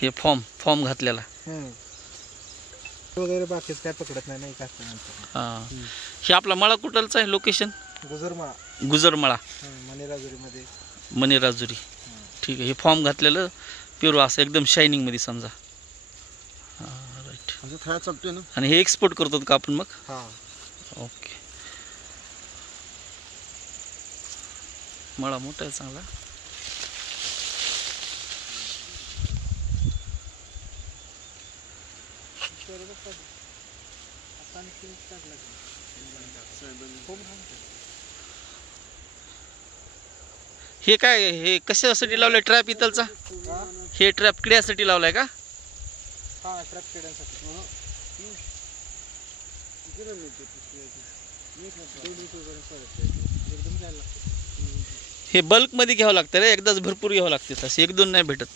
हे फॉर्म घातलेला वगैरे बाकीच काय पकडत नाही का. हां, हे आपला मळा कुठलचा आहे लोकेशन? गुजरमळा मणिराजुरीमध्ये. मणिराजुरी. ठीक आहे. हे फॉर्म घातलेलं प्युअर असं एकदम शायनिंगमध्ये समजा. हां राईट. चालतोय ना. आणि हे एक्सपोर्ट करतो का आपण मग? हां. ओके. मळा मोठा आहे चांगला. हे काय, हे कशासाठी लावलंय ट्रॅप इथलचा? हे ट्रॅप किड्यासाठी लावलाय का? हां, ट्रॅप किड्यांसाठी. हे बल्क मध्ये घ्यावं लागतं रे, एकदाच भरपूर घ्यावं लागते, तसे एक दोन नाही भेटत.